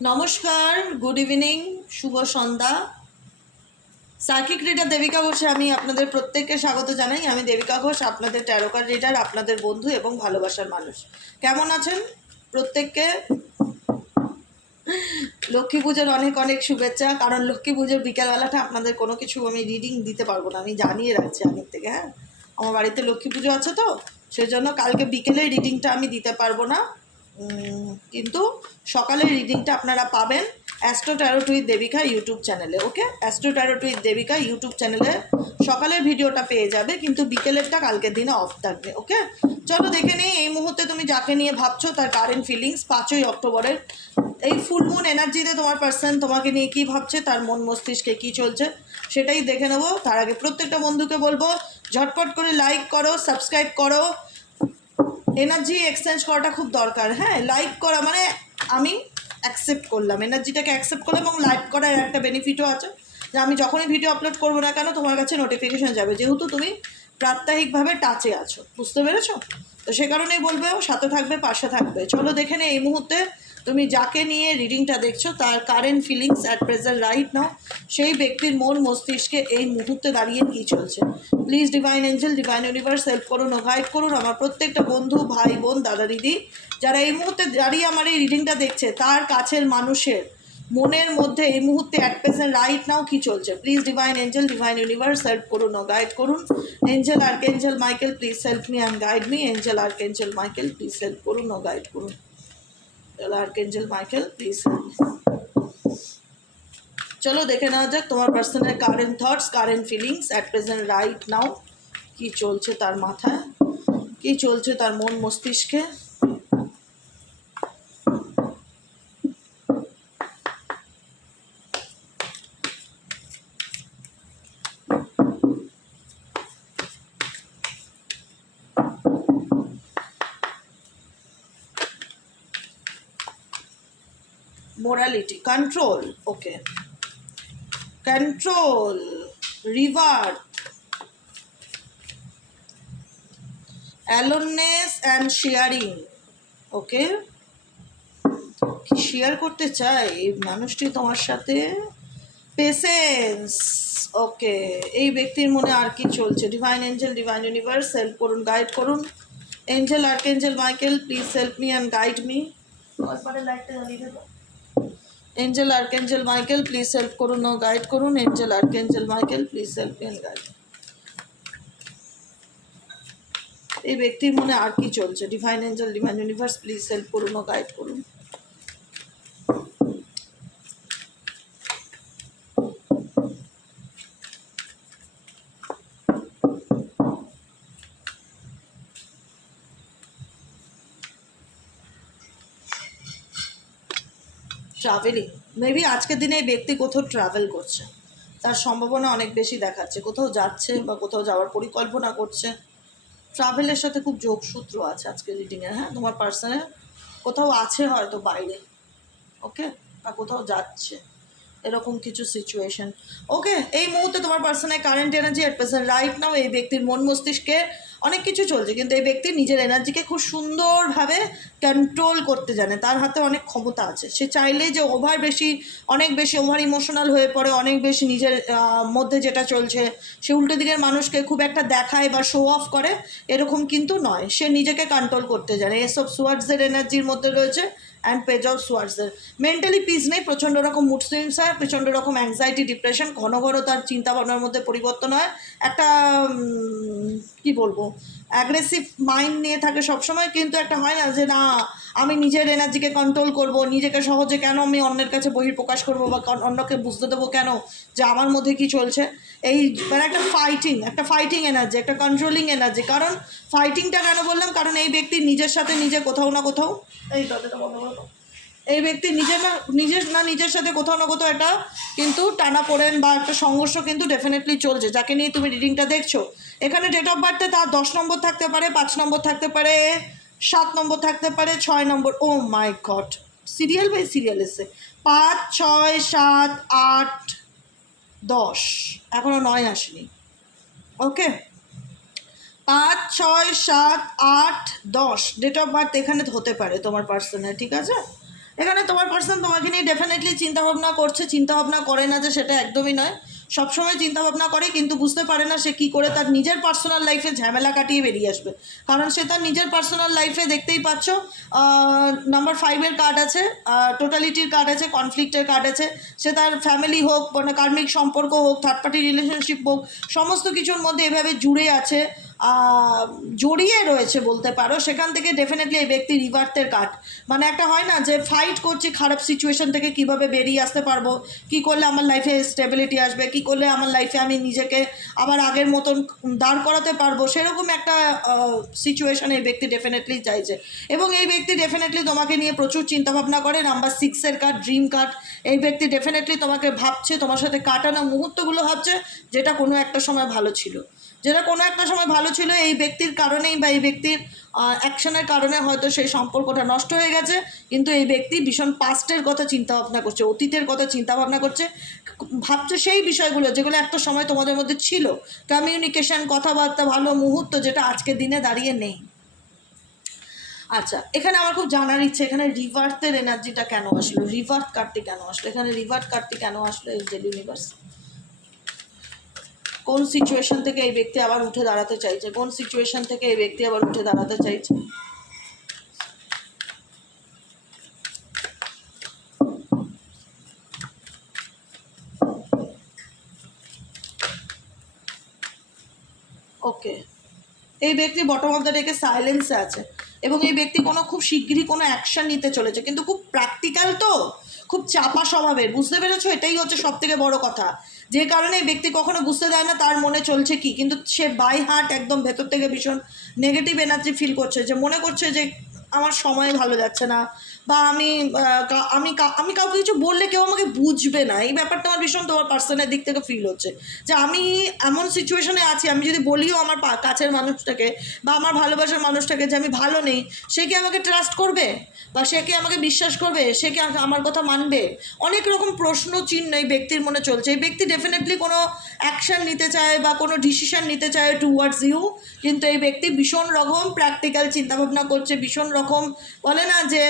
নমস্কার, good evening, শুভ সন্ধ্যা। সার্কিক reader Devika ঘোষে আমি আপনাদের প্রত্যেককে স্বাগত জানাই। আমি দেবিকা ঘোষ, আপনাদের ট্যারোকার রিডার, আপনাদের বন্ধু এবং ভালোবাসার মানুষ। কেমন আছেন প্রত্যেককে? লক্ষ্মী পুজোর অনেক অনেক শুভেচ্ছা। কারণ লক্ষ্মী পুজোর বিকেলবেলাটা আপনাদের কোনো কিছু আমি রিডিং দিতে পারবো না, আমি জানিয়ে রাখছি আগের থেকে। হ্যাঁ, আমার বাড়িতে লক্ষ্মী পুজো আছে তো, সেই জন্য কালকে বিকেলে রিডিংটা আমি দিতে পারবো না, কিন্তু সকালের রিডিংটা আপনারা পাবেন astro tarot with Devika YouTube চ্যানেলে। Okay, astro tarot with Devika YouTube চ্যানেলে সকালের ভিডিওটা পেয়ে যাবে, কিন্তু বিকেলেরটা কালকের দিনে অফ থাকবে। ওকে, চলো দেখে নিই এই মুহূর্তে তুমি যাকে নিয়ে ভাবছো তার কারেন্ট ফিলিংস 5ই অক্টোবরের এই ফুল মুন এনার্জিতে তোমার পার্সন তোমাকে নিয়ে কী ভাবছে, তার মন মস্তিষ্কে কী চলছে সেটাই দেখে নেবো। তার আগে প্রত্যেকটা বন্ধুকে বলবো ঝটপট করে লাইক করো, সাবস্ক্রাইব করো। এনার্জি এক্সচেঞ্জ করাটা খুব দরকার। হ্যাঁ, লাইক করা মানে আমি অ্যাকসেপ্ট করলাম, এনার্জিটাকে অ্যাকসেপ্ট করলাম, এবং লাইক করার একটা বেনিফিটও আছে যে আমি যখনই ভিডিও আপলোড করবো না কেন তোমার কাছে নোটিফিকেশান যাবে, যেহেতু তুমি প্রাত্যহিকভাবে টাচে আছো। বুঝতে পেরেছো? তো সে কারণেই বলবে সাথে থাকবে, পাশে থাকবে। চলো দেখে নে এই মুহূর্তে তুমি যাকে নিয়ে রিডিংটা দেখছো তার current feelings at present right নাও, সেই ব্যক্তির মন মস্তিষ্কে এই মুহূর্তে দাঁড়িয়ে কী চলছে। Please divine angel, divine universe help করুন ও গাইড করুন আমার প্রত্যেকটা বন্ধু, ভাই, বোন, দাদা, দিদি যারা এই মুহূর্তে দাঁড়িয়ে আমার এই রিডিংটা দেখছে, তার কাছের মানুষের মনের মধ্যে এই মুহূর্তে অ্যাট প্রেজেন্ট রাইট নাও কী চলছে। Please divine angel, divine universe help করুন ও গাইড করুন। Angel archangel Michael please help me and guide me. Angel archangel Michael please help করুন ও গাইড করুন। Archangel Michael please help me. চলো দেখে নেওয়া যাক তোমার পার্সনের current thoughts, current feelings at present right now কী চলছে তার মাথায়, কী চলছে তার মন মস্তিষ্কে। Morality, control, okay, control, river, aloneness and sharing. Okay, কি শেয়ার করতে চাই এই মানুষটি তোমার সাথে? পেশেন্স। ওকে, এই ব্যক্তির মনে আর কি চলছে? Divine angel, divine universe help করুন, গাইড করুন। Angel archangel Michael please help me and guide me. Angel archangel Michael please help করুন ও গাইড করুন। Angel archangel Michael please help me and guide. এই ব্যক্তির মনে আর কি চলছে? Divine angel, divine universe please help করুন ও গাইড করুন। ট্রাভেলিং, মেবি আজকের দিনে এই ব্যক্তি কোথাও ট্রাভেল করছে, তার সম্ভাবনা অনেক বেশি দেখাচ্ছে, কোথাও যাচ্ছে বা কোথাও যাওয়ার পরিকল্পনা করছে। ট্রাভেলের সাথে খুব যোগসূত্র আছে আজকের রিডিংয়ে। হ্যাঁ, তোমার পার্সনে কোথাও আছে হয়তো বাইরে, ওকে, বা কোথাও যাচ্ছে, এরকম কিছু সিচুয়েশন। ওকে, এই মুহূর্তে তোমার পার্সনের current energy at present right নাও এই ব্যক্তির মন মস্তিষ্কে অনেক কিছু চলছে, কিন্তু এই ব্যক্তি নিজের এনার্জিকে খুব সুন্দরভাবে কন্ট্রোল করতে জানে, তার হাতে অনেক ক্ষমতা আছে। সে চাইলে যে অনেক বেশি ওভার ইমোশনাল হয়ে পড়ে, অনেক বেশি নিজের মধ্যে যেটা চলছে সে উল্টো দিকের মানুষকে খুব একটা দেখায় বা শো অফ করে, এরকম কিন্তু নয়। সে নিজেকে কন্ট্রোল করতে জানে। এসব সোয়ার্ডসের এনার্জির মধ্যে রয়েছে অ্যান্ড পেজ অফ সোয়ার্ডসের। মেন্টালি পিস নেই, প্রচণ্ড রকম মুড সুইংস হয়, প্রচণ্ড রকম অ্যাংজাইটি, ডিপ্রেশন, ঘন ঘন তার চিন্তাভাবনার মধ্যে পরিবর্তন হয়, একটা কি বলবো, অ্যাগ্রেসিভ মাইন্ড নিয়ে থাকে সবসময়। কিন্তু একটা হয় না যে না আমি নিজের এনার্জিকে কন্ট্রোল করব, নিজেকে সহজে কেন আমি অন্যের কাছে বহিঃপ্রকাশ করব বা অন্যকে বুঝতে দেবো কেন যে আমার মধ্যে কি চলছে। এই মানে একটা ফাইটিং এনার্জি, একটা কন্ট্রোলিং এনার্জি। কারণ ফাইটিংটা কেন বললাম, কারণ এই ব্যক্তি নিজের সাথে নিজে কোথাও না কোথাও, এই ব্যক্তি নিজের সাথে কোথাও না কোথাও একটা কিন্তু টানাপোড়েন বা একটা সংঘর্ষ কিন্তু ডেফিনেটলি চলছে। যাকে নিয়ে তুমি রিডিংটা দেখছো, এখানে ডেট অফ বার্থে তার 10 নম্বর থাকতে পারে, 5 নম্বর থাকতে পারে, 7 নম্বর থাকতে পারে, 6 নম্বর। ও মাই গড, সিরিয়াল বাই সিরিয়াল এসে 5, 6, 7, 8, 10, এখনও 9 আসেনি। ওকে, 5, 6, 7, 8, 10 ডেট অফ বার্থ এখানে হতে পারে তোমার পার্সনের, ঠিক আছে? এখানে তোমার পার্সন তোমাকে নিয়ে ডেফিনেটলি চিন্তাভাবনা করছে, চিন্তাভাবনা করে না যে সেটা একদমই নয়, সবসময় চিন্তাভাবনা করে, কিন্তু বুঝতে পারে না সে কী করে তার নিজের পার্সোনাল লাইফে ঝামেলা কাটিয়ে বেরিয়ে আসবে। কারণ সে তার নিজের পার্সোনাল লাইফে দেখতেই পাচ্ছ নাম্বার 5-এর কার্ড আছে, টোটালিটির কার্ড আছে, কনফ্লিক্টের কার্ড আছে। সে তার ফ্যামিলি হোক, মানে কার্মিক সম্পর্ক হোক, থার্ড পার্টি রিলেশনশিপ হোক, সমস্ত কিছুর মধ্যে এভাবে জুড়ে আছে, জড়িয়ে রয়েছে বলতে পারো। সেখান থেকে ডেফিনেটলি এই ব্যক্তি রিভার্সের কার্ড, মানে একটা হয় না যে ফাইট করছি খারাপ সিচুয়েশন থেকে কীভাবে বেরিয়ে আসতে পারবো, কী করলে আমার লাইফে স্টেবিলিটি আসবে, কী করলে আমার লাইফে আমি নিজেকে আবার আগের মতন দাঁড় করাতে পারবো, সেরকম একটা সিচুয়েশন এই ব্যক্তি ডেফিনেটলি চাইছে। এবং এই ব্যক্তি ডেফিনেটলি তোমাকে নিয়ে প্রচুর চিন্তাভাবনা করে। নাম্বার 6-এর কার্ড, ড্রিম কার্ড। এই ব্যক্তি ডেফিনেটলি তোমাকে ভাবছে, তোমার সাথে কাটানো মুহূর্তগুলো ভাবছে, যেটা কোনো একটা সময় ভালো ছিল, যেটা কোনো একটা সময় ভালো ছিল। এই ব্যক্তির কারণেই বা এই ব্যক্তির অ্যাকশনের কারণে হয়তো সেই সম্পর্কটা নষ্ট হয়ে গেছে, কিন্তু এই ব্যক্তি ভীষণ পাস্টের কথা চিন্তাভাবনা করছে, অতীতের কথা চিন্তাভাবনা করছে, ভাবছে সেই বিষয়গুলো যেগুলো একটা সময় তোমাদের মধ্যে ছিল, কমিউনিকেশন, কথাবার্তা, ভালো মুহূর্ত, যেটা আজকের দিনে দাঁড়িয়ে নেই। আচ্ছা, এখানে আমার খুব জানার ইচ্ছে, এখানে রিভার্সের এনার্জিটা কেন আসলো, রিভার্স কার্ডটি কেন আসলো, এখানে রিভার্স কার্ডটি কেন আসলো এঞ্জেল ইউনিভার্স? কোন সিচুয়েশন থেকে এই ব্যক্তি আবার উঠে দাঁড়াতে চাইছে, কোন সিচুয়েশন থেকে এই ব্যক্তি আবার উঠে দাঁড়াতে চাইছে? ওকে, এই ব্যক্তি বটম অফ দ্য ডেকে সাইলেন্সে আছে, এবং এই ব্যক্তি কোনো খুব শিগগিরই কোনো অ্যাকশন নিতে চলেছে, কিন্তু খুব প্র্যাকটিক্যাল, তো খুব চাপা স্বভাবের, বুঝতে পেরেছো? এটাই হচ্ছে সব থেকে বড় কথা, যে কারণে এই ব্যক্তি কখনো বুঝতে দেয় না তার মনে চলছে কি, কিন্তু সে বাই হার্ট একদম ভেতর থেকে ভীষণ নেগেটিভ এনার্জি ফিল করছে, যে মনে করছে যে আমার সময় ভালো যাচ্ছে না, বা আমি কাউকে কিছু বললে কেউ আমাকে বুঝবে না, এই ব্যাপারটা আমার ভীষণ তোমার পার্সনের দিক থেকে ফিল হচ্ছে, যে আমি এমন সিচুয়েশনে আছি, আমি যদি বলিও আমার কাছের মানুষটাকে বা আমার ভালোবাসার মানুষটাকে যে আমি ভালো নেই, সে কি আমাকে ট্রাস্ট করবে, বা সে কি আমাকে বিশ্বাস করবে, সে কি আমার কথা মানবে? অনেক রকম প্রশ্ন চিহ্ন এই ব্যক্তির মনে চলছে। এই ব্যক্তি ডেফিনেটলি কোনো অ্যাকশান নিতে চায় বা কোনো ডিসিশান নিতে চায় টুয়ার্ডস ইউ, কিন্তু এই ব্যক্তি ভীষণ রকম প্র্যাকটিক্যাল চিন্তাভাবনা করছে, ভীষণ রকম বলে না যে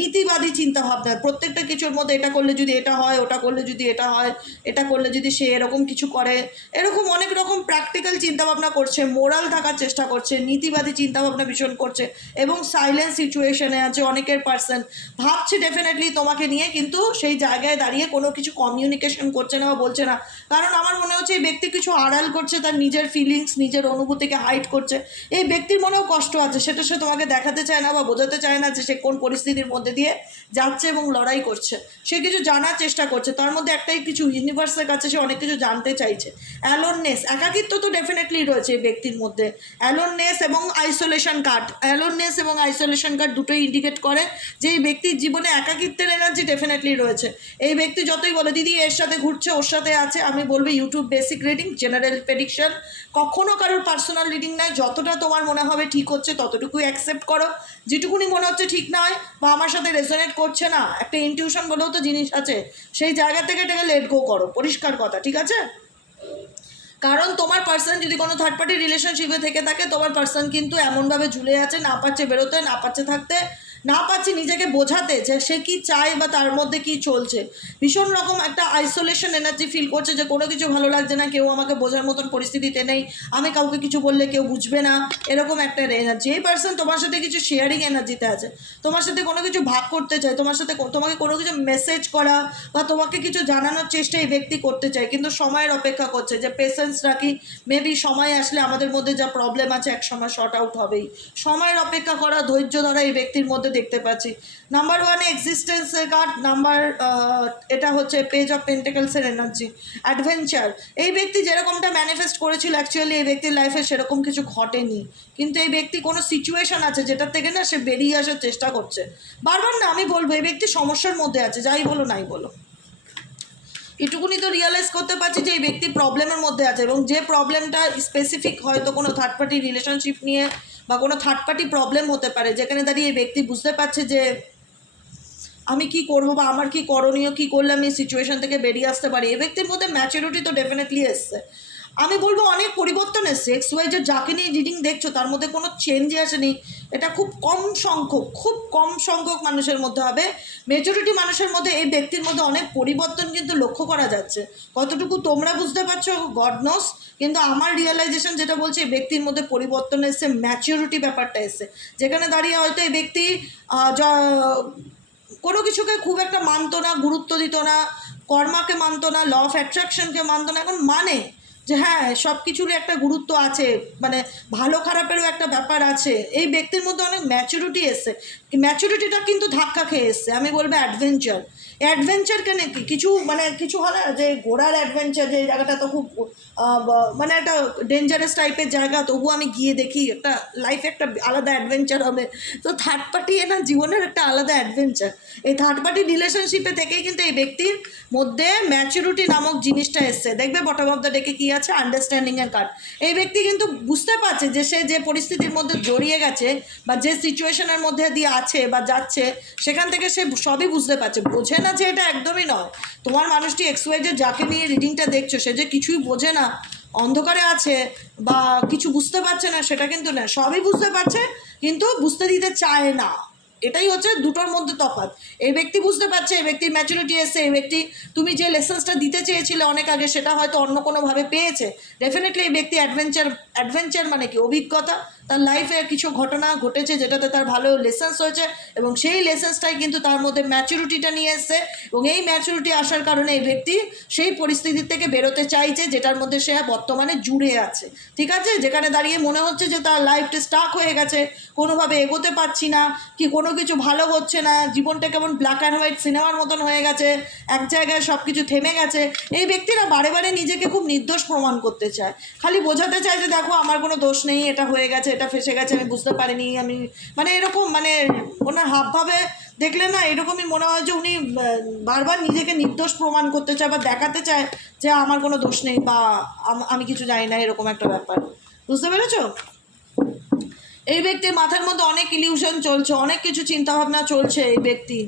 নীতিবাদী চিন্তাভাবনা, প্রত্যেকটা কিছুর মধ্যে এটা করলে যদি এটা হয়, ওটা করলে যদি এটা হয়, এটা করলে যদি সে এরকম কিছু করে, এরকম অনেক রকম প্র্যাকটিক্যাল চিন্তাভাবনা করছে, মোরাল থাকার চেষ্টা করছে, নীতিবাদী চিন্তাভাবনা ভীষণ করছে, এবং সাইলেন্ট সিচুয়েশনে আছে অনেকের পার্সন, ভাবছে ডেফিনেটলি তোমাকে নিয়ে, কিন্তু সেই জায়গায় দাঁড়িয়ে কোনো কিছু কমিউনিকেশন করছে না বা বলছে না, কারণ আমার মনে হচ্ছে এই ব্যক্তি কিছু আড়াল করছে, তার নিজের ফিলিংস, নিজের অনুভূতিকে হাইড করছে। এই ব্যক্তির মনেও কষ্ট আছে, সেটা সে তোমাকে দেখাতে চায় না বা বোঝাতে চায় না যে সে কোন পরিস্থিতির মধ্যে দিয়ে যাচ্ছে এবং লড়াই করছে, সে কিছু জানার চেষ্টা করছে, তার মধ্যে একটাই কিছু, ইউনিভার্সের কাছে সে অনেক কিছু জানতে চাইছে। অ্যালোননেস, একাকিত্ব তো ডেফিনেটলি রয়েছে এই ব্যক্তির মধ্যে, অ্যালোননেস এবং আইসোলেশন কার্ড, অ্যালোননেস এবং আইসোলেশন কার্ড দুটোই ইন্ডিকেট করে যে এই ব্যক্তির জীবনে একাকিত্বের এনার্জি ডেফিনেটলি রয়েছে। এই ব্যক্তি যতই বলে দিদি এর সাথে ঘুরছে, ওর সাথে আছে, আমি বলবো YouTube basic reading, general prediction, কখনো কারোর পার্সোনাল রিডিং নয়, যতটা তোমার মনে হবে ঠিক হচ্ছে ততটুকুই অ্যাকসেপ্ট করো, যেটুকুনি মনে হচ্ছে ঠিক নয় বা আমার সাথে রেজোনেট করছে না, একটা ইনটিউশন বলেও তো জিনিস আছে, সেই জায়গা থেকে এটাকে লেট গো করো, পরিষ্কার কথা, ঠিক আছে? কারণ তোমার পার্সন যদি কোনো থার্ড পার্টি রিলেশনশিপে থেকে থাকে, তোমার পার্সন কিন্তু এমনভাবে ঝুলে আছে, না পারছে বেরোতে, না পারছে থাকতে, না পারছে নিজেকে বোঝাতে যে সে কী চায় বা তার মধ্যে কী চলছে, ভীষণ রকম একটা আইসোলেশন এনার্জি ফিল করছে, যে কোনো কিছু ভালো লাগছে না, কেউ আমাকে বোঝার মতন পরিস্থিতিতে নেই, আমি কাউকে কিছু বললে কেউ বুঝবে না, এরকম একটা এনার্জি। এই পার্সন তোমার সাথে কিছু শেয়ারিং এনার্জিতে আছে, তোমার সাথে কোনো কিছু ভাগ করতে চায়, তোমার সাথে তোমাকে কোনো কিছু মেসেজ করা বা তোমাকে কিছু জানানোর চেষ্টা এই ব্যক্তি করতে চায়, কিন্তু সময়ের অপেক্ষা করছে, যে পেশেন্স রাখি, মেবি সময় আসলে আমাদের মধ্যে যা প্রবলেম আছে এক সময় শর্ট আউট হবেই, সময়ের অপেক্ষা করা, ধৈর্য ধরা এই ব্যক্তির মধ্যে দেখতে পাচ্ছি। নাম্বার 1 এক্সিস্টেন্সের কার্ড, এটা হচ্ছে পেজ অফ পেন্টিকলসের এনার্জি, অ্যাডভেঞ্চার। এই ব্যক্তি যেরকমটা ম্যানিফেস্ট করেছিল অ্যাকচুয়ালি এই ব্যক্তির লাইফে সেরকম কিছু ঘটেনি, কিন্তু এই ব্যক্তি কোনো সিচুয়েশন আছে যেটার থেকে না সে বেরিয়ে আসার চেষ্টা করছে, বারবার না আমি বলবো এই ব্যক্তি সমস্যার মধ্যে আছে, যাই বলো নাই বলো, এটুকুনি তো রিয়েলাইজ করতে পারছি যে এই ব্যক্তি প্রবলেমের মধ্যে আছে, এবং যে প্রবলেমটা স্পেসিফিক হয়তো কোনো থার্ড পার্টি রিলেশনশিপ নিয়ে বা কোনো থার্ড পার্টি প্রবলেম হতে পারে, যেখানে দাঁড়িয়ে এই ব্যক্তি বুঝতে পারছে যে আমি কি করবো বা আমার কি করণীয়, কী করলে আমি সিচুয়েশন থেকে বেরিয়ে আসতে পারি। এই ব্যক্তির মধ্যে ম্যাচুরিটি তো ডেফিনেটলি এসছে, আমি বলবো অনেক পরিবর্তন এসছে, XYZ যাকে নিয়ে রিডিং দেখছো তার মধ্যে কোনো চেঞ্জই আসেনি, এটা খুব কম সংখ্যক মানুষের মধ্যে হবে। মেজরিটি মানুষের মধ্যে এই ব্যক্তির মধ্যে অনেক পরিবর্তন কিন্তু লক্ষ্য করা যাচ্ছে। কতটুকু তোমরা বুঝতে পারছো গড নোস, কিন্তু আমার রিয়েলাইজেশন যেটা বলছে এই ব্যক্তির মধ্যে পরিবর্তন এসছে, ম্যাচিউরিটি ব্যাপারটা এসছে, যেখানে দাঁড়িয়ে হয়তো এই ব্যক্তি কোনো কিছুকে খুব একটা মানতো না, গুরুত্ব দিত না, কর্মাকে মানতো না, ল অফ অ্যাট্রাকশনকে মানতো না। এখন মানে যে হ্যাঁ সব কিছুরই একটা গুরুত্ব আছে, মানে ভালো খারাপেরও একটা ব্যাপার আছে। এই ব্যক্তির মধ্যে অনেক ম্যাচুরিটি এসছে, ম্যাচুরিটিটা কিন্তু ধাক্কা খেয়ে এসছে। আমি বলবো অ্যাডভেঞ্চার কেন কি কিছু মানে কিছু হয় না যে ঘোড়ার অ্যাডভেঞ্চার, যে জায়গাটা তো খুব মানে একটা ডেঞ্জারাস টাইপের জায়গা, তবুও আমি গিয়ে দেখি একটা লাইফে একটা আলাদা অ্যাডভেঞ্চার হবে। তো থার্ড পার্টি না জীবনের একটা আলাদা অ্যাডভেঞ্চার। এই থার্ড পার্টি রিলেশনশিপে থেকেই কিন্তু এই ব্যক্তির মধ্যে ম্যাচুরিটি নামক জিনিসটা এসছে। দেখবে বটম অফ দ্য ডেকে কী আছে, আন্ডারস্ট্যান্ডিংয়ের কার্ড। এই ব্যক্তি কিন্তু বুঝতে পারছে যে সে যে পরিস্থিতির মধ্যে জড়িয়ে গেছে বা যে সিচুয়েশনের মধ্যে দিয়ে আছে বা যাচ্ছে, সেখান থেকে সে সবই বুঝতে পারছে। বোঝে না যে এটা একদমই নয়। তোমার মানুষটি XY যে যাকে নিয়ে রিডিংটা দেখছো সে যে কিছুই বোঝে না, অন্ধকারে আছে বা কিছু বুঝতে পারছে না, সেটা কিন্তু না, সবই বুঝতে পারছে কিন্তু বুঝতে দিতে চায় না। এটাই হচ্ছে দুটোর মধ্যে তফাৎ। এই ব্যক্তি বুঝতে পারছে, এই ব্যক্তির ম্যাচুরিটি এসছে, এই ব্যক্তি তুমি যে লেসেন্সটা দিতে চেয়েছিলে অনেক আগে সেটা হয়তো অন্য কোনোভাবে পেয়েছে। ডেফিনেটলি এই ব্যক্তি অ্যাডভেঞ্চার মানে কি অভিজ্ঞতা, তার লাইফে কিছু ঘটনা ঘটেছে যেটাতে তার ভালো লেসেন্স হয়েছে এবং সেই লেসেন্সটাই কিন্তু তার মধ্যে ম্যাচুরিটিটা নিয়ে এসছে এবং এই ম্যাচুরিটি আসার কারণে এই ব্যক্তি সেই পরিস্থিতি থেকে বেরোতে চাইছে যেটার মধ্যে সে বর্তমানে জুড়ে আছে। ঠিক আছে, যেখানে দাঁড়িয়ে মনে হচ্ছে যে তার লাইফটা স্টাক হয়ে গেছে, কোনোভাবে এগোতে পারছি না, কি কোনো কিছু ভালো হচ্ছে না, জীবনটা কেমন ব্ল্যাক অ্যান্ড হোয়াইট সিনেমার মতন হয়ে গেছে, এক জায়গায় সব কিছু থেমে গেছে। এই ব্যক্তিরা বারে বারে নিজেকে খুব নির্দোষ প্রমাণ করতে চায়, খালি বোঝাতে চায় যে দেখো আমার কোনো দোষ নেই, এটা হয়ে গেছে, এটা ফেসে গেছে, আমি বুঝতে পারিনি, আমি মানে এরকম মানে ওনার হাবভাবে দেখলে না এরকমই মনে হয় যে উনি বারবার নিজেকে নির্দোষ প্রমাণ করতে চায় বা দেখাতে চায় যে আমার কোনো দোষ নেই বা আমি কিছু জানি না, এরকম একটা ব্যাপার। বুঝতে পেরেছো? এই ব্যক্তির মাথার মধ্যে অনেক ইলিউশন চলছে, অনেক কিছু চিন্তাভাবনা চলছে। এই ব্যক্তি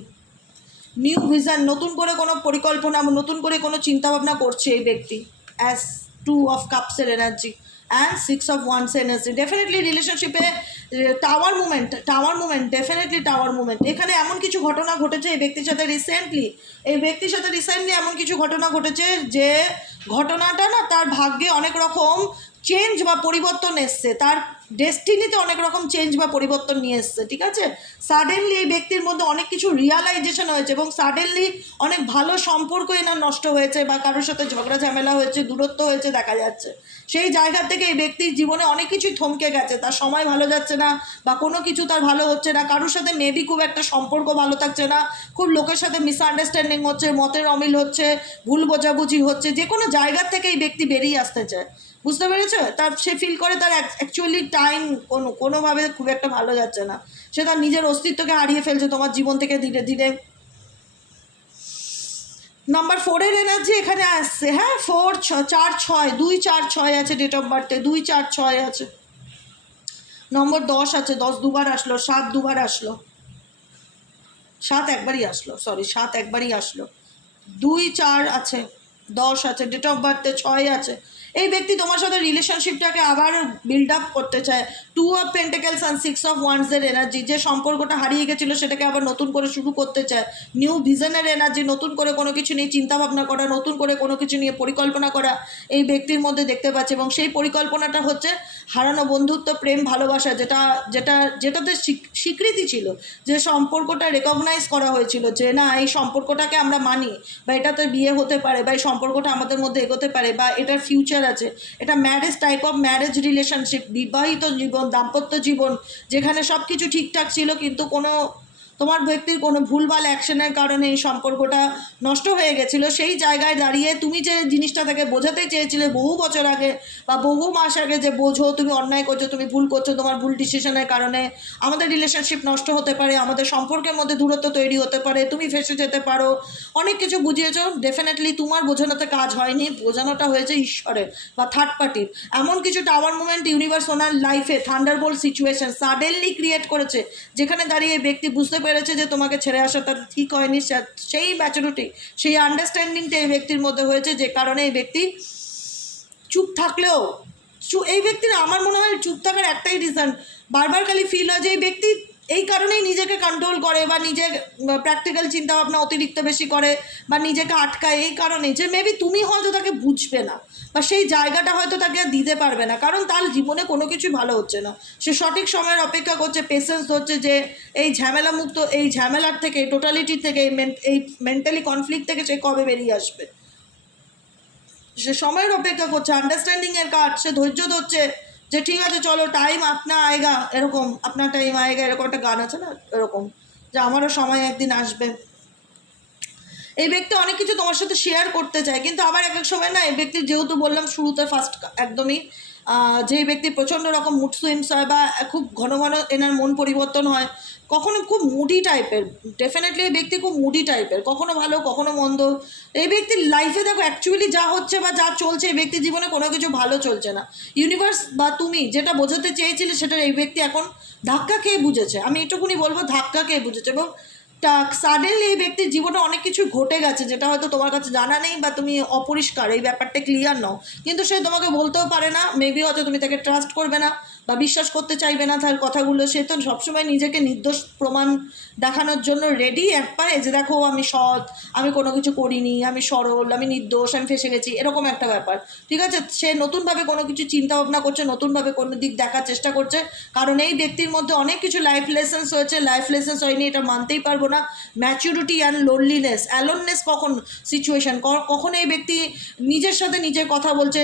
নিউ ভিশন, নতুন করে কোনো পরিকল্পনা, নতুন করে কোনো চিন্তাভাবনা করছে এই ব্যক্তি। অ্যাজ 2 অফ কাপসের energy and 6 of wands energy. Definitely রিলেশনশিপে tower movement, definitely tower movement. এখানে এমন কিছু ঘটনা ঘটেছে এই ব্যক্তির সাথে রিসেন্টলি, এমন কিছু ঘটনা ঘটেছে যে ঘটনাটা না তার ভাগ্যে অনেক রকম চেঞ্জ বা পরিবর্তন এসছে, তার ডেস্টিনিতে অনেক রকম চেঞ্জ বা পরিবর্তন নিয়ে এসছে। ঠিক আছে, সাডেনলি এই ব্যক্তির মধ্যে অনেক কিছু রিয়ালাইজেশন হয়েছে এবং সাডেনলি অনেক ভালো সম্পর্ক এনার নষ্ট হয়েছে বা কারোর সাথে ঝগড়া ঝামেলা হয়েছে, দূরত্ব হয়েছে দেখা যাচ্ছে। সেই জায়গা থেকে এই ব্যক্তির জীবনে অনেক কিছুই থমকে গেছে, তার সময় ভালো যাচ্ছে না বা কোনো কিছু তার ভালো হচ্ছে না, কারোর সাথে মেবি খুব একটা সম্পর্ক ভালো থাকছে না, খুব লোকের সাথে মিসআন্ডারস্ট্যান্ডিং হচ্ছে, মতের অমিল হচ্ছে, ভুল বোঝাবুঝি হচ্ছে, যে কোনো জায়গা থেকে এই ব্যক্তি বেরিয়ে আসতে চায়। বুঝতে পেরেছো? তার সে ফিল করে তার অ্যাকচুয়ালি টাইম কোনোভাবে খুব একটা ভালো যাচ্ছে না, সে তার নিজের অস্তিত্বকে হারিয়ে ফেলছে তোমার জীবন থেকে ধীরে ধীরে। নাম্বার 4-এর এনার্জি এখানে আসছে। হ্যাঁ, 4 4 6 2 4 6 আছে ডেট অফ বার্থে, 2 4 6 আছে। নম্বর 10 আছে, 10 দুবার আসলো, 7 দুবার আসলো, 7 একবারই আসলো, 7 একবারই আসলো, 2 4 আছে, 10 আছে, ডেট অফ বার্থে 6 আছে। এই ব্যক্তি তোমার সাথে রিলেশনশিপটাকে আবার বিল্ড আপ করতে চায়। 2 অফ পেন্টাকেলস অ্যান্ড 6 অফ ওয়ান্ডসের এনার্জি, যে সম্পর্কটা হারিয়ে গেছিলো সেটাকে আবার নতুন করে শুরু করতে চায়। নিউ ভিশনের এনার্জি, নতুন করে কোনো কিছু নিয়ে চিন্তাভাবনা করা, নতুন করে কোনো কিছু নিয়ে পরিকল্পনা করা এই ব্যক্তির মধ্যে দেখতে পাচ্ছে এবং সেই পরিকল্পনাটা হচ্ছে হারানো বন্ধুত্ব, প্রেম, ভালোবাসা, যেটাতে স্বীকৃতি ছিল, যে সম্পর্কটা রেকগনাইজ করা হয়েছিল যে না এই সম্পর্কটাকে আমরা মানি বা এটাতে বিয়ে হতে পারে বা এই সম্পর্কটা আমাদের মধ্যে এগোতে পারে বা এটার ফিউচার আছে। এটা marriage type of marriage relationship, বিবাহিত জীবন, দাম্পত্য জীবন, যেখানে সব কিছু ঠিকঠাক ছিল কিন্তু কোনো তোমার ব্যক্তির কোনো ভুলভাল অ্যাকশনের কারণে এই সম্পর্কটা নষ্ট হয়ে গেছিলো। সেই জায়গায় দাঁড়িয়ে তুমি যে জিনিসটা তাকে বোঝাতে চেয়েছিলে বহু বছর আগে বা বহু মাস আগে, যে বোঝো তুমি অন্যায় করছো, তুমি ভুল করছো, তোমার ভুল ডিসিশনের কারণে আমাদের রিলেশনশিপ নষ্ট হতে পারে, আমাদের সম্পর্কের মধ্যে দূরত্ব তৈরি হতে পারে, তুমি ফেসে যেতে পারো, অনেক কিছু বুঝিয়েছো। ডেফিনেটলি তোমার বোঝানোতে কাজ হয়নি, বোঝানোটা হয়েছে ঈশ্বরের বা থার্ড পার্টির। এমন কিছু টাওয়ার মুভমেন্ট ইউনিভার্স ওনার লাইফে থান্ডারবোল্ট সিচুয়েশন সাডেনলি ক্রিয়েট করেছে, যেখানে দাঁড়িয়ে ব্যক্তি বুঝতে পেরেছে যে তোমাকে ছেড়ে আসাটা ঠিক হয়নি। সেই ম্যাচুরিটি, সেই আন্ডারস্ট্যান্ডিংটা এই ব্যক্তির মধ্যে হয়েছে, যে কারণে এই ব্যক্তি চুপ থাকলেও এই ব্যক্তির আমার মনে হয় চুপ থাকার একটাই রিজন, বারবার খালি ফিল হয় যে এই ব্যক্তি এই কারণেই নিজেকে কন্ট্রোল করে বা নিজের প্র্যাকটিক্যাল চিন্তাভাবনা অতিরিক্ত বেশি করে বা নিজেকে আটকায়, এই কারণে যে মেবি তুমি হয়তো তাকে বুঝবে না বা সেই জায়গাটা হয়তো তাকে আর দিতে পারবে না, কারণ তার জীবনে কোনো কিছুই ভালো হচ্ছে না। সে সঠিক সময়ের অপেক্ষা করছে, পেশেন্স হচ্ছে যে এই ঝামেলা মুক্ত, এই ঝামেলার থেকে, টোটালিটির থেকে, এই মেন্টালি কনফ্লিক্ট থেকে সে কবে বেরিয়ে আসবে। সে সময়ের অপেক্ষা করছে, আন্ডারস্ট্যান্ডিংয়ের কাজ, সে ধৈর্য ধরছে যে ঠিক আছে চলো টাইম আপনা আয়েগা, এরকম আপনার টাইম আয়েগা এরকম একটা গান আছে না, এরকম যে আমারও সময় একদিন আসবে। এই ব্যক্তি অনেক কিছু তোমার সাথে শেয়ার করতে চায়, কিন্তু আবার এক এক সময় না এই ব্যক্তি, যেহেতু বললাম শুরুতে ফার্স্ট একদমই যেই ব্যক্তি প্রচণ্ড রকম মুড সুইংস হয় বা খুব ঘন ঘন এনার মন পরিবর্তন হয়, কখনো খুব মুডি টাইপের, ডেফিনেটলি এই ব্যক্তি খুব মুডি টাইপের, কখনো ভালো কখনো মন্দ। এই ব্যক্তির লাইফে দেখো অ্যাকচুয়ালি যা হচ্ছে বা যা চলছে, এই ব্যক্তির জীবনে কোনো কিছু ভালো চলছে না। ইউনিভার্স বা তুমি যেটা বোঝাতে চেয়েছিলে সেটা এই ব্যক্তি এখন ধাক্কা খেয়ে বুঝেছে, আমি এটুকুনি বলবো ধাক্কা খেয়ে বুঝেছে। এবং সাডেনলি এই ব্যক্তির জীবনে অনেক কিছু ঘটে গেছে যেটা হয়তো তোমার কাছে জানা নেই বা তুমি অপরিষ্কার, এই ব্যাপারটা ক্লিয়ার নাও, কিন্তু সে তোমাকে বলতেও পারে না, মেবি হয়তো তুমি তাকে ট্রাস্ট করবে না বা বিশ্বাস করতে চাইবে না তার কথাগুলো। সে তো সবসময় নিজেকে নির্দোষ প্রমাণ দেখানোর জন্য রেডি এক পায়ে, যে দেখো আমি সৎ, আমি কোনো কিছু করিনি, আমি সরল, আমি নির্দোষ, আমি ফেসে গেছি, এরকম একটা ব্যাপার। ঠিক আছে, সে নতুনভাবে কোনো কিছু চিন্তা ভাবনা করছে, নতুনভাবে কোনো দিক দেখার চেষ্টা করছে, কারণ এই ব্যক্তির মধ্যে অনেক কিছু লাইফ লেসেন্স হয়েছে, লাইফ লেসেন্স হয়নি এটা মানতেই পারবো না। ম্যাচুরিটি অ্যান্ড লোনলিনেস, অ্যালোননেস কখন সিচুয়েশান, কখন এই ব্যক্তি নিজের সাথে নিজের কথা বলছে,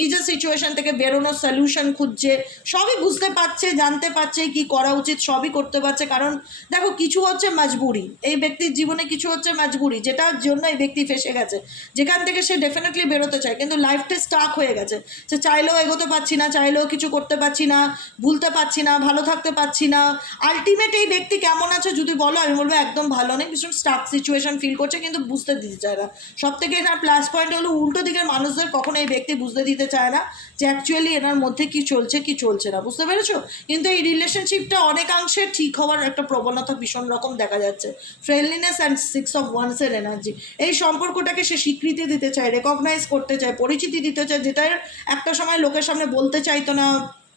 নিজের সিচুয়েশান থেকে বেরোনোর সলিউশন খুঁজছে, সবই বুঝতে পারছে, জানতে পারছে কী করা উচিত, সবই করতে পারছে। কারণ দেখো কিছু হচ্ছে মজবুরি, এই ব্যক্তির জীবনে কিছু হচ্ছে মজবুরি, যেটার জন্য এই ব্যক্তি ফেসে গেছে, যেখান থেকে সে ডেফিনেটলি বেরোতে চায়, কিন্তু লাইফটা স্টাক হয়ে গেছে। সে চাইলেও এগোতে পারছি না, চাইলেও কিছু করতে পারছি না, ভুলতে পারছি না, ভালো থাকতে পারছি না। আলটিমেট এই ব্যক্তি কেমন আছে যদি বলো, আমি বলবো একদম ভালো নেই, ভীষণ স্টাক সিচুয়েশন ফিল করছে, কিন্তু বুঝতে দিতে চায় না। সব থেকে এনার প্লাস পয়েন্ট হলো উল্টো দিকের মানুষদের কখনো এই ব্যক্তি বুঝতে দিতে চায় না যে অ্যাকচুয়ালি এনার মধ্যে কি চলছে কি চলছে না, বুঝতে পেরেছো? কিন্তু এই রিলেশনশিপটা অনেকাংশে ঠিক হওয়ার একটা প্রবণতা ভীষণ রকম দেখা যাচ্ছে। ফ্রেন্ডলিনেস অ্যান্ড 6 of Wands-এর এনার্জি, এই সম্পর্কটাকে সে স্বীকৃতি দিতে চায়, রেকগনাইজ করতে চায়, পরিচিতি দিতে চায়, যেটার একটা সময় লোকের সামনে বলতে চাইতো না,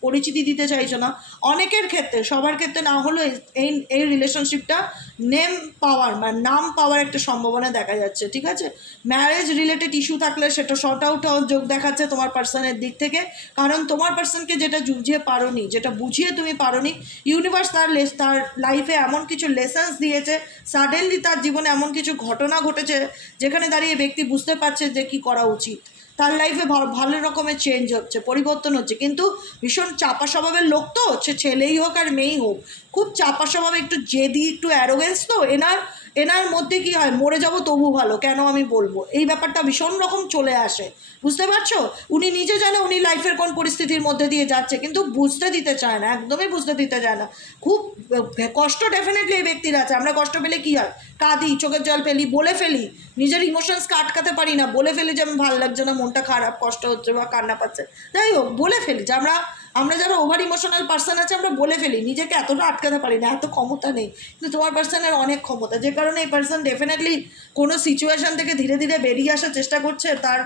পরিচিতি দিতে চাইছো না। অনেকের ক্ষেত্রে, সবার ক্ষেত্রে না হলেও এই এই রিলেশনশিপটা নেম পাওয়ার বা নাম পাওয়ার একটা সম্ভাবনা দেখা যাচ্ছে। ঠিক আছে, ম্যারেজ রিলেটেড ইস্যু থাকলে সেটা শর্ট আউট হওয়ার যোগ দেখাচ্ছে তোমার পার্সনের দিক থেকে, কারণ তোমার পার্সনকে যেটা বুঝিয়ে পারোনি, যেটা বুঝিয়ে তুমি পারোনি, ইউনিভার্স তার লাইফে এমন কিছু লেসেন্স দিয়েছে, সাডেনলি তার জীবনে এমন কিছু ঘটনা ঘটেছে যেখানে দাঁড়িয়ে ব্যক্তি বুঝতে পারছে যে কী করা উচিত। তার লাইফে ভালো রকমের চেঞ্জ হচ্ছে, পরিবর্তন হচ্ছে, কিন্তু ভীষণ চাপা স্বভাবের লোক তো, সে ছেলেই হোক আর মেয়েই হোক, খুব চাপা স্বভাবে, একটু জেদি, একটু অ্যারোগেন্স তো এনার মধ্যে কি হয়, মরে যাব তবু ভালো, কেন আমি বলবো, এই ব্যাপারটা ভীষণ রকম চলে আসে, বুঝতে পারছো? উনি নিজে জানে উনি লাইফের কোন পরিস্থিতির মধ্যে দিয়ে যাচ্ছে, কিন্তু বুঝতে দিতে চায় না, একদমই বুঝতে দিতে চায় না। খুব কষ্ট ডেফিনেটলি এই ব্যক্তির আছে। আমরা কষ্ট পেলে কি হয়, কাঁদি, চোখের জল ফেলি, বলে ফেলি, নিজের ইমোশনসকে আটকাতে পারি না, বলে ফেলি যে আমি ভালো লাগছে না, মনটা খারাপ, কষ্ট হচ্ছে বা কান্না পাচ্ছে, যাই হোক বলে ফেলি, যে আমরা যারা ওভার ইমোশনাল পার্সন আছে আমরা বলে ফেলি, নিজেকে এতটা আটকাতে পারি না, এত ক্ষমতা নেই, কিন্তু তোমার পার্সনের অনেক ক্ষমতা, যে কারণে এই পার্সন ডেফিনেটলি কোনো সিচুয়েশান থেকে ধীরে ধীরে বেরিয়ে আসার চেষ্টা করছে, তার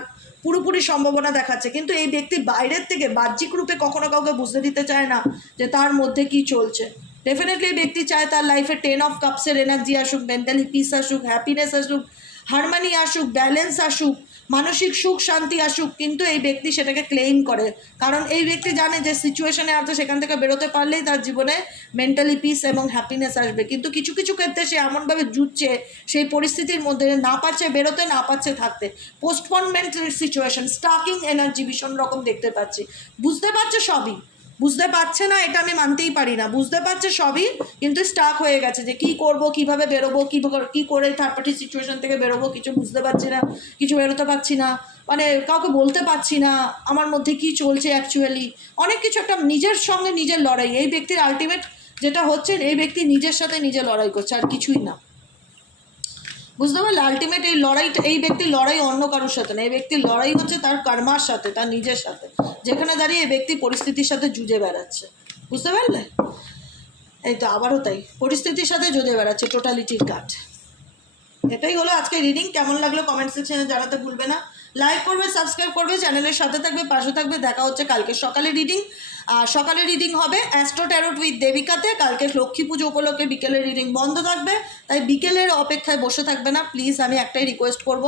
পুরোপুরি সম্ভাবনা দেখাচ্ছে। কিন্তু এই ব্যক্তি বাইরের থেকে বাহ্যিক রূপে কখনো কাউকে বুঝতে দিতে চায় না যে তার মধ্যে কি চলছে। ডেফিনেটলি এই ব্যক্তি চায় তার লাইফে 10 of Cups-এর এনার্জি আসুক, মেন্টালি পিস আসুক, হ্যাপিনেস আসুক, হারমানি আসুক, ব্যালেন্স আসুক, মানসিক সুখ শান্তি আসুক, কিন্তু এই ব্যক্তি সেটাকে ক্লেইম করে, কারণ এই ব্যক্তি জানে যে সিচুয়েশনে আছে সেখান থেকে বেরোতে পারলেই তার জীবনে মেন্টালি পিস এবং হ্যাপিনেস আসবে। কিন্তু কিছু কিছু ক্ষেত্রে সে এমনভাবে জুটছে সেই পরিস্থিতির মধ্যে, না পারছে বেরোতে, না পারছে থাকতে, পোস্টপনমেন্ট সিচুয়েশন, স্টাকিং এনার্জি ভীষণ রকম দেখতে পাচ্ছি। বুঝতে পারছে সবই, বুঝতে পারছে না এটা আমি মানতেই পারি না, বুঝতে পারছে সবই, কিন্তু স্টাক হয়ে গেছে যে কী করবো, কীভাবে বেরোবো, কী করে থার্ড পার্টি সিচুয়েশন থেকে বেরোবো, কিছু বুঝতে পারছি না, কিছু বেরোতে পারছি না, মানে কাউকে বলতে পারছি না আমার মধ্যে কী চলছে অ্যাকচুয়ালি, অনেক কিছু, একটা নিজের সঙ্গে নিজের লড়াই। এই ব্যক্তির আলটিমেট যেটা হচ্ছে, এই ব্যক্তি নিজের সাথে নিজে লড়াই করছে, আর কিছুই না, বুঝতে পারলে? আলটিমেট এই লড়াইটা, এই ব্যক্তির লড়াই অন্য কারোর সাথে না, এই ব্যক্তির লড়াই হচ্ছে তার কর্মার সাথে, তার নিজের সাথে, যেখানে দাঁড়িয়ে এই ব্যক্তি পরিস্থিতির সাথে যুঝে বেড়াচ্ছে, বুঝতে পারলে? এই তো আবারও তাই, পরিস্থিতির সাথে যুঝে বেড়াচ্ছে, টোটালিটির কাট। এটাই হলো আজকে রিডিং। কেমন লাগলো কমেন্ট সেকশনে জানাতে ভুলবে না। লাইক করবে, সাবস্ক্রাইব করবে, চ্যানেলের সাথে থাকবে, পাশে থাকবে। দেখা হচ্ছে কালকে সকালে রিডিং। আর সকালে রিডিং হবে অ্যাস্ট্রো ট্যারোট উইথ দেবিকাতে। কালকে লক্ষ্মী পুজো উপলক্ষে বিকেলের রিডিং বন্ধ থাকবে, তাই বিকেলের অপেক্ষায় বসে থাকবে না প্লিজ, আমি একটাই রিকোয়েস্ট করব।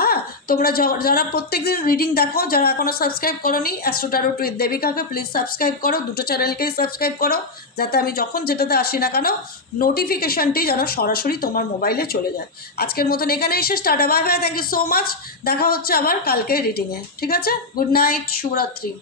হ্যাঁ, তোমরা যারা প্রত্যেকদিন রিডিং দেখো, যারা এখনও সাবস্ক্রাইব করোনি অ্যাস্ট্রো ট্যারোট উইথ দেবিকাকে, প্লিজ সাবস্ক্রাইব করো, দুটো চ্যানেলকেই সাবস্ক্রাইব করো, যাতে আমি যখন যেটাতে আসি না কেন নোটিফিকেশানটি যেন সরাসরি তোমার মোবাইলে চলে যায়। আজকের মতন এখানে এসে টাটা, bye bye, thank you so much. দেখা হচ্ছে আবার কালকে রিডিংয়ে, ঠিক আছে? গুড নাইট, শুভরাত্রি।